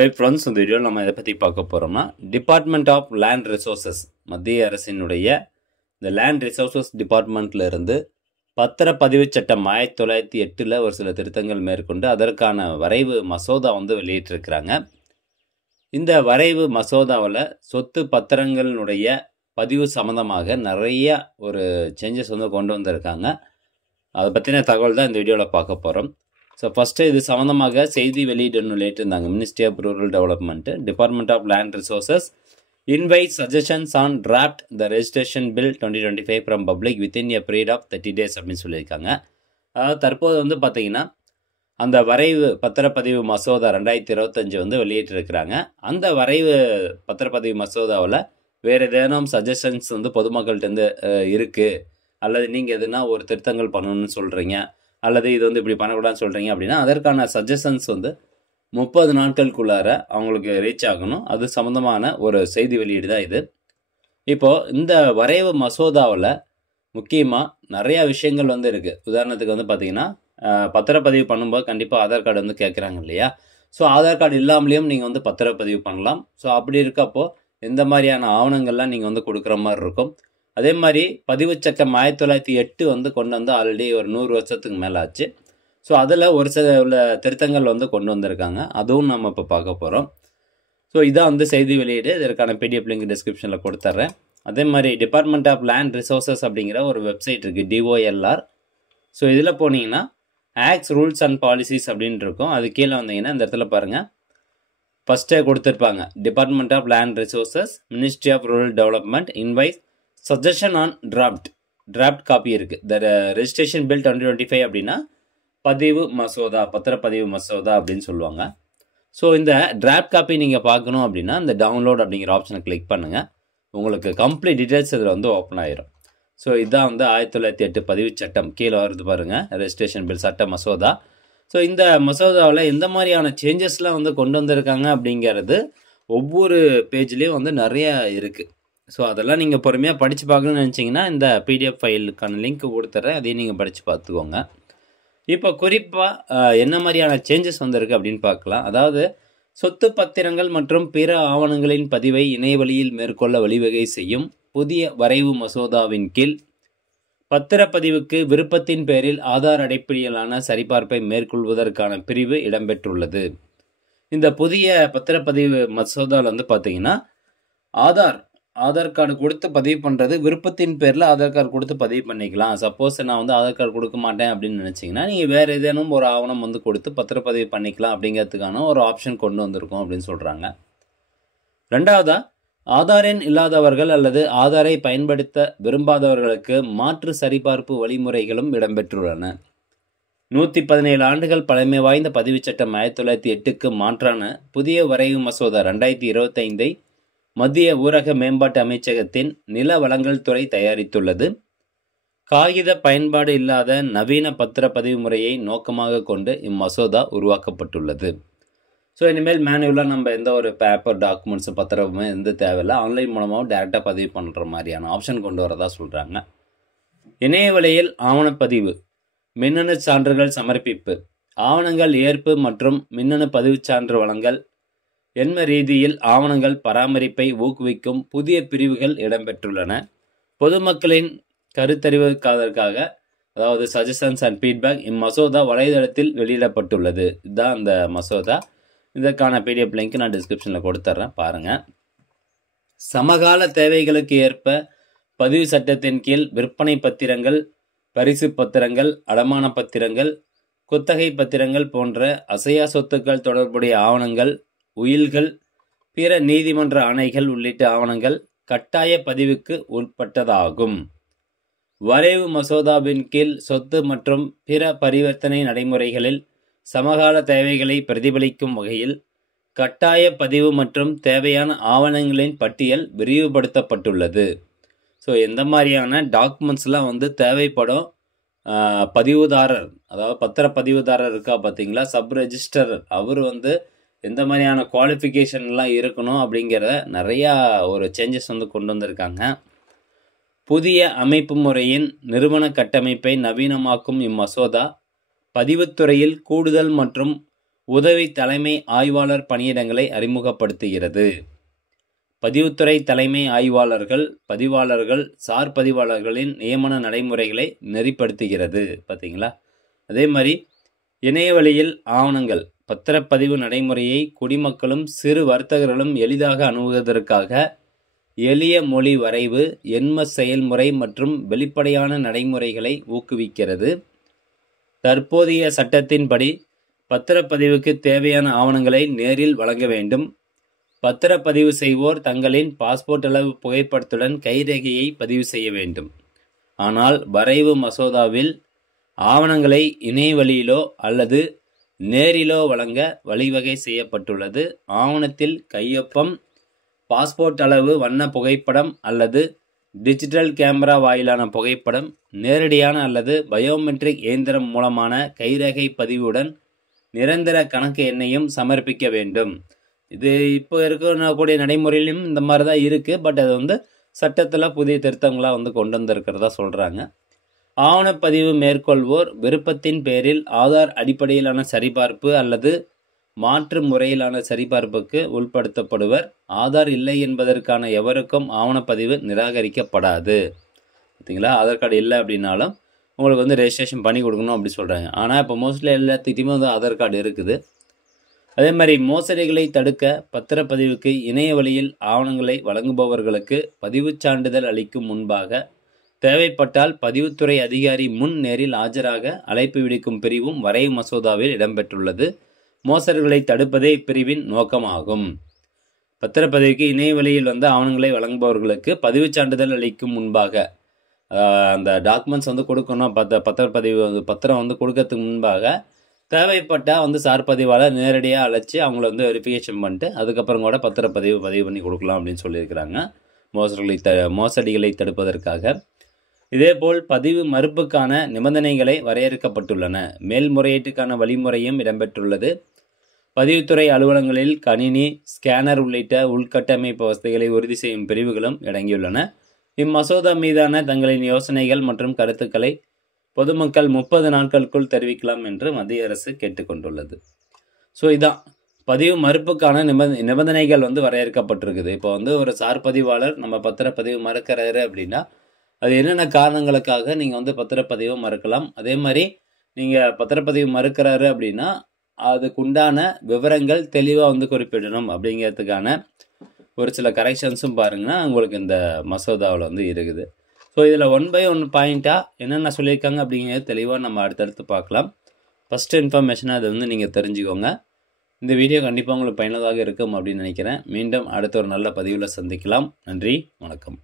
Right friends, இந்த வீடியோவில் நம்ம இதை பற்றி பார்க்க போகிறோம்னா டிபார்ட்மெண்ட் ஆஃப் லேண்ட் ரிசோர்ஸஸ், மத்திய அரசினுடைய இந்த லேண்ட் ரிசோர்ஸஸ் டிபார்ட்மெண்ட்டில் இருந்து பத்திரப்பதிவு சட்டம் 1908 ஒரு சில திருத்தங்கள் மேற்கொண்டு அதற்கான வரைவு மசோதா வெளியிட்டிருக்கிறாங்க. இந்த வரைவு மசோதாவில் சொத்து பத்திரங்களினுடைய பதிவு சம்மந்தமாக நிறைய ஒரு சேஞ்சஸ் கொண்டு வந்திருக்காங்க. அதை பற்றின தகவல் தான் இந்த வீடியோவில் பார்க்க போகிறோம். ஸோ ஃபஸ்ட்டு இது சம்மந்தமாக செய்தி வெளியிட்டிருந்தாங்க. Ministry of rural development, department of land resources invite suggestions on draft the registration bill 2025 from public within a period of 30 days அப்படின்னு சொல்லியிருக்காங்க. அதாவது தற்போது பார்த்தீங்கன்னா அந்த வரைவு பத்திரப்பதிவு மசோதா 2025 வெளியிட்டிருக்கிறாங்க. அந்த வரைவு பத்திரப்பதிவு மசோதாவில் வேறு ஏதேனும் சஜஷன்ஸ் பொதுமக்கள்கிட்ட இருக்குது, அல்லது நீங்கள் எதுனா ஒரு திருத்தங்கள் பண்ணணும்னு சொல்கிறீங்க, அல்லது இது இப்படி பண்ணக்கூடாதுன்னு சொல்கிறீங்க அப்படின்னா அதற்கான சஜஷன்ஸ் 30 நாட்களுக்குள்ளார அவங்களுக்கு ரீச் ஆகணும். அது சம்மந்தமான ஒரு செய்தி வெளியீடு தான் இது. இப்போது இந்த வரைவு மசோதாவில் முக்கியமாக நிறையா விஷயங்கள் இருக்குது. உதாரணத்துக்கு பார்த்தீங்கன்னா பத்திரப்பதிவு பண்ணும்போது கண்டிப்பாக ஆதார் கார்டு கேட்குறாங்க இல்லையா? ஸோ ஆதார் கார்டு இல்லாமலேயும் நீங்கள் பத்திரப்பதிவு பண்ணலாம். ஸோ அப்படி இருக்கப்போ எந்த மாதிரியான ஆவணங்கள்லாம் நீங்கள் கொடுக்குற மாதிரி இருக்கும். அதே மாதிரி பதிவு சட்டம் 1908 கொண்டு ஆல்ரெடி ஒரு 100 வருஷத்துக்கு மேலே ஆச்சு. ஸோ அதில் ஒரு சில திருத்தங்கள் கொண்டு வந்திருக்காங்க. அதுவும் நம்ம இப்போ பார்க்க போகிறோம். ஸோ இதான் செய்தி வெளியீடு. இதற்கான PDF லிங்க் டிஸ்கிரிப்ஷனில் கொடுத்துட்றேன். அதே மாதிரி டிபார்ட்மெண்ட் ஆஃப் லேண்ட் ரிசோர்ஸஸ் அப்படிங்கிற ஒரு வெப்சைட் இருக்குது, DOLR. ஸோ இதில் போனீங்கன்னா ஆக்ட்ஸ் ரூல்ஸ் அண்ட் பாலிசிஸ் அப்படின்னு இருக்கும். அது கீழே வந்தீங்கன்னா இந்த இடத்துல பாருங்கள், ஃபஸ்ட்டே கொடுத்துருப்பாங்க department of land resources ministry of rural development invite suggestion on draft copy இருக்குது. த ரெஜிஸ்ட்ரேஷன் பில் 2025 அப்படின்னா பதிவு மசோதா, பத்திரப்பதிவு மசோதா அப்படின்னு சொல்லுவாங்க. ஸோ இந்த டிராஃப்ட் காப்பி நீங்கள் பார்க்கணும் அப்படின்னா இந்த டவுன்லோட் அப்படிங்கிற ஆப்ஷனை கிளிக் பண்ணுங்கள். உங்களுக்கு கம்ப்ளீட் டீட்டெயில்ஸ் இதில் ஓப்பன் ஆயிரும். ஸோ இதுதான் 1908 பதிவு சட்டம் கீழே வருது பாருங்கள், ரெஜிஸ்ட்ரேஷன் பில் சட்ட மசோதா. ஸோ இந்த மசோதாவில் எந்த மாதிரியான சேஞ்சஸ்லாம் கொண்டு வந்திருக்காங்க அப்படிங்கிறது ஒவ்வொரு பேஜ்லேயும் நிறையா இருக்குது. ஸோ அதெல்லாம் நீங்கள் பொறுமையாக படித்து பார்க்கணும்னு நினச்சிங்கன்னா இந்த PDF ஃபைலுக்கான லிங்க் கொடுத்துட்றேன், அதையும் நீங்கள் படித்து பார்த்துக்கோங்க. இப்போ குறிப்பாக என்ன மாதிரியான சேஞ்சஸ் வந்திருக்கு அப்படின்னு பார்க்கலாம். அதாவது சொத்து பத்திரங்கள் மற்றும் பிற ஆவணங்களின் பதிவை இணையவழியில் மேற்கொள்ள வழிவகை செய்யும் புதிய வரைவு மசோதாவின் கீழ் பத்திரப்பதிவுக்கு விருப்பத்தின் பேரில் ஆதார் அடிப்படையிலான சரிபார்ப்பை மேற்கொள்வதற்கான பிரிவு இடம்பெற்றுள்ளது. இந்த புதிய பத்திரப்பதிவு மசோதாவில் பார்த்தீங்கன்னா ஆதார் கார்டு கொடுத்து பதிவு பண்ணுறது விருப்பத்தின் பேரில் ஆதார் கார்டு கொடுத்து பதிவு பண்ணிக்கலாம். சப்போஸ் நான் ஆதார் கார்டு கொடுக்க மாட்டேன் அப்படின்னு நினச்சிங்கன்னா நீங்கள் வேறு ஏதேனும் ஒரு ஆவணம் கொடுத்து பத்திரப்பதிவு பண்ணிக்கலாம் அப்படிங்கிறதுக்கான ஒரு ஆப்ஷன் கொண்டு வந்திருக்கோம் அப்படின்னு சொல்கிறாங்க. ரெண்டாவதாக ஆதார் எண் இல்லாதவர்கள் அல்லது ஆதாரை பயன்படுத்த விரும்பாதவர்களுக்கு மாற்று சரிபார்ப்பு வழிமுறைகளும் இடம்பெற்றுள்ளன. 117 ஆண்டுகள் பழமை வாய்ந்த பதிவு சட்டம் 1908க்கு மாற்றான புதிய வரைவு மசோதா 2025 மத்திய ஊரக மேம்பாட்டு அமைச்சகத்தின் நில வளங்கள் துறை தயாரித்துள்ளது. காகித பயன்பாடு இல்லாத நவீன பத்திரப்பதிவு முறையை நோக்கமாக கொண்டு இம்மசோதா உருவாக்கப்பட்டுள்ளது. ஸோ இனிமேல் மேனுவலாக நம்ம எந்த ஒரு பேப்பர் டாக்குமெண்ட்ஸும் பத்திரமும் தேவையில்லை, ஆன்லைன் மூலமாகவும் டேரெக்டாக பதிவு பண்ணுற மாதிரியான ஆப்ஷன் கொண்டு வரதா சொல்கிறாங்க. இணையவழியில் ஆவணப்பதிவு, மின்னணு சான்றுகள் சமர்ப்பிப்பு, ஆவணங்கள் ஏற்பு மற்றும் மின்னணு பதிவு சான்று வழங்கல், எண்ம ரீதியில் ஆவணங்கள் பராமரிப்பை ஊக்குவிக்கும் புதிய பிரிவுகள் இடம்பெற்றுள்ளன. பொதுமக்களின் கருத்தறிவதற்காக, அதாவது சஜஷன்ஸ் அண்ட் ஃபீட்பேக், இம்மசோதா வலைதளத்தில் வெளியிடப்பட்டுள்ளது. இதுதான் அந்த மசோதா. இதற்கான PDF லிங்க் நான் டிஸ்கிரிப்ஷனில் கொடுத்துட்றேன், பாருங்கள். சமகால தேவைகளுக்கு ஏற்ப பதிவு சட்டத்தின் கீழ் விற்பனை பத்திரங்கள், பரிசு பத்திரங்கள், அடமான பத்திரங்கள், குத்தகை பத்திரங்கள் போன்ற அசையா சொத்துக்கள் தொடர்புடைய ஆவணங்கள், உயில்கள், பிற நீதிமன்ற ஆணைகள் உள்ளிட்ட ஆவணங்கள் கட்டாய பதிவுக்கு உட்பட்டதாகும். வரைவு மசோதாவின் கீழ் சொத்து மற்றும் பிற பரிவர்த்தனை நடைமுறைகளில் சமகால தேவைகளை பிரதிபலிக்கும் வகையில் கட்டாய பதிவு மற்றும் தேவையான ஆவணங்களின் பட்டியல் விரிவுபடுத்தப்பட்டுள்ளது. ஸோ எந்த மாதிரியான டாக்குமெண்ட்ஸ்லாம் தேவைப்படும், பதிவுதாரர், அதாவது பத்திரப்பதிவுதாரர் இருக்கா பார்த்தீங்களா, சப் ரெஜிஸ்டர், அவர் எந்த மாதிரியான குவாலிஃபிகேஷன்லாம் இருக்கணும் அப்படிங்கிற நிறையா ஒரு சேஞ்சஸ் கொண்டு வந்திருக்காங்க. புதிய அமைப்பு முறையின் நிறுவன கட்டமைப்பை நவீனமாக்கும் இம்மசோதா பதிவுத்துறையில் கூடுதல் மற்றும் உதவி தலைமை ஆய்வாளர் பணியிடங்களை அறிமுகப்படுத்துகிறது. பதிவுத்துறை தலைமை ஆய்வாளர்கள், பதிவாளர்கள், சார் பதிவாளர்களின் நியமன நடைமுறைகளை நெறிப்படுத்துகிறது. பார்த்தீங்களா? அதே மாதிரி இணையவழியில் ஆவணங்கள் பத்திரப்பதிவு நடைமுறையை குடிமக்களும் சிறு வர்த்தகர்களும் எளிதாக அணுகுவதற்காக எளிய மொழி வரைவு, எண்ம செயல்முறை மற்றும் வெளிப்படையான நடைமுறைகளை ஊக்குவிக்கிறது. தற்போதைய சட்டத்தின்படி பத்திரப்பதிவுக்கு தேவையான ஆவணங்களை நேரில் வழங்க வேண்டும். பத்திரப்பதிவு செய்வோர் தங்களின் பாஸ்போர்ட் அளவு புகைப்படத்துடன் கைரேகையை பதிவு செய்ய வேண்டும். ஆனால் வரைவு மசோதாவில் ஆவணங்களை இணையவழியிலோ அல்லது நேரிலோ வழங்க வழிவகை செய்யப்பட்டுள்ளது. ஆவணத்தில் கையொப்பம், பாஸ்போர்ட் அளவு வண்ண புகைப்படம் அல்லது டிஜிட்டல் கேமரா வாயிலான புகைப்படம், நேரடியான அல்லது பயோமெட்ரிக் இயந்திரம் மூலமான கைரேகை பதிவுடன் நிரந்தர கணக்கு எண்ணையும் சமர்ப்பிக்க வேண்டும். இது இப்போ இருக்கக்கூடிய நடைமுறையிலும் இந்த மாதிரி தான் இருக்குது. பட் அது வந்து சட்டத்தில் புதிய திருத்தங்களாக கொண்டு வந்திருக்கிறதா சொல்கிறாங்க. ஆவணப்பதிவு மேற்கொள்வோர் விருப்பத்தின் பேரில் ஆதார் அடிப்படையிலான சரிபார்ப்பு அல்லது மாற்று முறையிலான சரிபார்ப்புக்கு உட்படுத்தப்படுவர். ஆதார் இல்லை என்பதற்கான எவருக்கும் ஆவணப்பதிவு நிராகரிக்கப்படாது. பார்த்தீங்களா? ஆதார் கார்டு இல்லை அப்படின்னாலும் உங்களுக்கு ரெஜிஸ்ட்ரேஷன் பண்ணி கொடுக்கணும் அப்படி சொல்கிறாங்க. ஆனால் இப்போ மோஸ்ட்லி எல்லாத்துக்கிட்டையுமே ஆதார் கார்டு இருக்குது. அதே மாதிரி மோசடிகளை தடுக்க பத்திரப்பதிவுக்கு இணைய வழியில் ஆவணங்களை வழங்குபவர்களுக்கு பதிவுச் சான்றிதழ் அளிக்கும் முன்பாக தேவைப்பட்டால் பதிவுத்துறை அதிகாரி முன் நேரில் ஆஜராக அழைப்பு விடுக்கும் பிரிவும் வரைவு மசோதாவில் இடம்பெற்றுள்ளது. மோசடிகளை தடுப்பதே இப்பிரிவின் நோக்கமாகும். பத்திரப்பதிவுக்கு இணைய வழியில் ஆவணங்களை வழங்குபவர்களுக்கு பதிவுச் சான்றிதழ் அளிக்கும் முன்பாக அந்த டாக்குமெண்ட்ஸ் கொடுக்கணும். பத்திரப்பதிவு பத்திரம் கொடுக்கறதுக்கு முன்பாக தேவைப்பட்டால் சார் பதிவாளர் நேரடியாக அழைச்சி அவங்கள வெரிஃபிகேஷன் பண்ணிட்டு அதுக்கப்புறம் கூட பத்திரப்பதிவு பண்ணி கொடுக்கலாம் அப்படின்னு சொல்லியிருக்கிறாங்க. மோசடிகளை தடுப்பதற்காக. இதேபோல் பதிவு மறுப்புக்கான நிபந்தனைகளை வரையறுக்கப்பட்டுள்ளன. மேல்முறையீட்டுக்கான வழிமுறையும் இடம்பெற்றுள்ளது. பதிவுத்துறை அலுவலகங்களில் கணினி, ஸ்கேனர் உள்ளிட்ட உள்கட்டமைப்பு வசதிகளை உறுதி செய்யும் பிரிவுகளும் அடங்கியுள்ளன. இம்மசோதா மீதான தங்களின் யோசனைகள் மற்றும் கருத்துக்களை பொதுமக்கள் 30 நாட்களுக்குள் தெரிவிக்கலாம் என்று மத்திய அரசு கேட்டுக்கொண்டுள்ளது. ஸோ இதான் பதிவு மறுப்புக்கான நிபந்தனைகள் வரையறுக்கப்பட்டிருக்குது. இப்போ ஒரு சார் பதிவாளர் நம்ம பத்திரப்பதிவு மறுக்கிறாரு அப்படின்னா அது என்னென்ன காரணங்களுக்காக நீங்கள் பத்திரப்பதிவு மறுக்கலாம். அதே மாதிரி நீங்கள் பத்திரப்பதிவு மறுக்கிறாரு அப்படின்னா அதுக்குண்டான விவரங்கள் தெளிவாக குறிப்பிடணும் அப்படிங்கிறதுக்கான ஒரு சில கரெக்ஷன்ஸும் பாருங்கன்னா உங்களுக்கு இந்த மசோதாவில் இருக்குது. ஸோ இதில் 1 by 1 பாயிண்ட்டாக என்னென்ன சொல்லியிருக்காங்க அப்படிங்கிறது தெளிவாக நம்ம அடுத்தடுத்து பார்க்கலாம். ஃபஸ்ட்டு இன்ஃபர்மேஷனாக அதை நீங்கள் தெரிஞ்சுக்கோங்க. இந்த வீடியோ கண்டிப்பாக உங்களுக்கு பயனுள்ளதாக இருக்கும் அப்படின்னு நினைக்கிறேன். மீண்டும் அடுத்த ஒரு நல்ல பதிவில் சந்திக்கலாம். நன்றி, வணக்கம்.